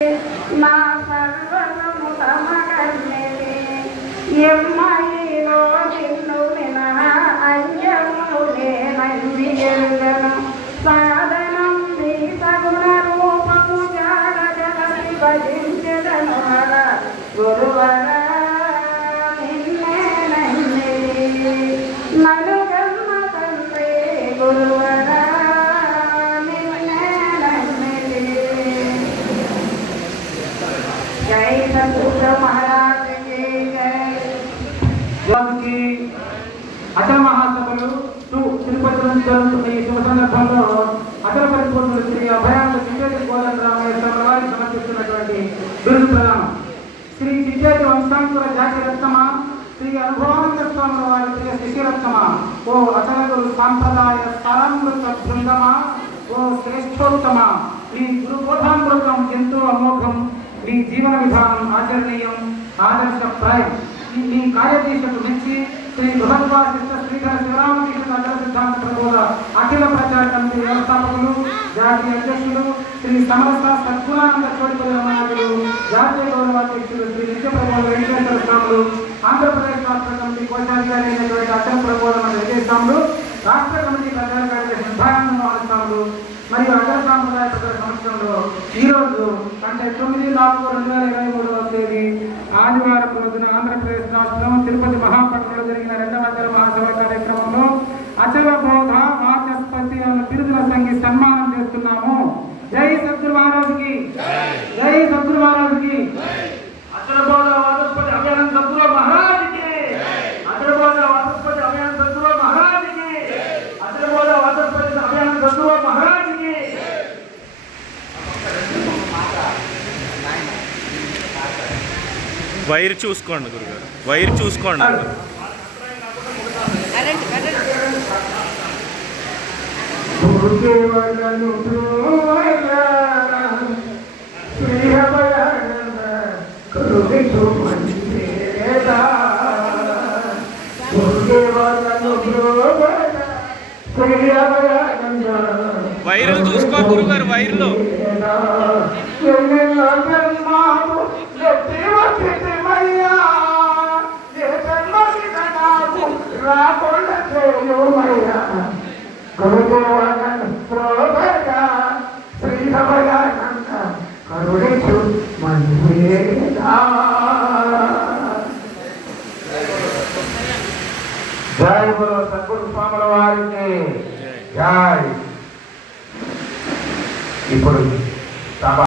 నా సర్వము సమకర్ణిని ఎమ్మాయిలో నిన్ను మినహా అన్యములు నేనన్ని ఎరుగను సాధనం నీ సగుణ రూపము జాడ జగతి భజించెదను వర గురువర నిన్నేనన్ని నలుగమ్మ తండ్రి గురువర అటల్ మహాసభలు తిరుపతి నుంచి జరుగుతున్న ఈ శుభ సందర్భంలో అటల్ పరిపూర్ణులు శ్రీ అభయాంత చిట్టేటి కోదండరామయ్య వారికి సమర్పిస్తున్నటువంటి బిరుదు ప్రదానం శ్రీ చిట్టేటి వంశాంకుర జాతి రత్నమా శ్రీ అనుభవానంద స్వాముల వారి ప్రియ శిశిరత్నమా ఓ అటల గురు సాంప్రదాయ సారామృత బృందమా ఓ శ్రేష్ఠోత్తమ మీ గురుబోధామృతం ఎంతో అమోఘం మీ జీవన విధానం ఆచరణీయం ఆదర్శప్రాయం మీ కార్యదీక్షకు మెచ్చి శ్రీ బృహద్వాసిష్ట శ్రీధర శివరామకృష్ణ అచల సిద్ధాంత ప్రబోధ అఖిల ప్రచార కమిటీ వ్యవస్థాపకులు జాతీయ అధ్యక్షులు శ్రీ సమరస సద్గుణానంద చోటిపల్లి రమణాథులు జాతీయ గౌరవాధ్యక్షులు శ్రీ నిత్యప్రబోధ వెంకటేశ్వర స్వాములు ఆంధ్రప్రదేశ్ రాష్ట్ర కమిటీ కోశాధికారి అయినటువంటి అచల ప్రబోధ వెంకటేశ్వర స్వాములు రాష్ట్ర కమిటీ ప్రచార కార్యదర్శి నిర్భయానంద స్వాములు మరియు అగ్ర సాంప్రదాయ ప్రజల సమక్షంలో ఈరోజు అంటే 9/4/2023 తేదీ ఆదివారం రోజున ఆంధ్రప్రదేశ్ రాష్ట్రం తిరుపతి మహాపట్నంలో జరిగిన 2వ అచల మహాసభ కార్యక్రమంలో అచల బోధ వాచస్పతి బిరుదుల సంఘి సన్మానం చేస్తున్నాము. జై సద్గురు మహారాజుకి, జై సద్గురు మహారాజుకి. అచల బోధ వాచస్పతి అభయానంద సద్గురు మహారాజుకి, అచల బోధ వాచస్పతి అభయానంద సద్గురు మహారాజుకి, అచల బోధ వాచస్పతి అభయానంద సద్గురు మహారాజుకి. వైర్ చూసుకోండి గురుగారు, వైర్ చూసుకోండి. వైర్లు చూసుకో గురుగారు, వైర్లు. జై గురు సద్గురు స్వాముల వారికి జై. ఇప్పుడు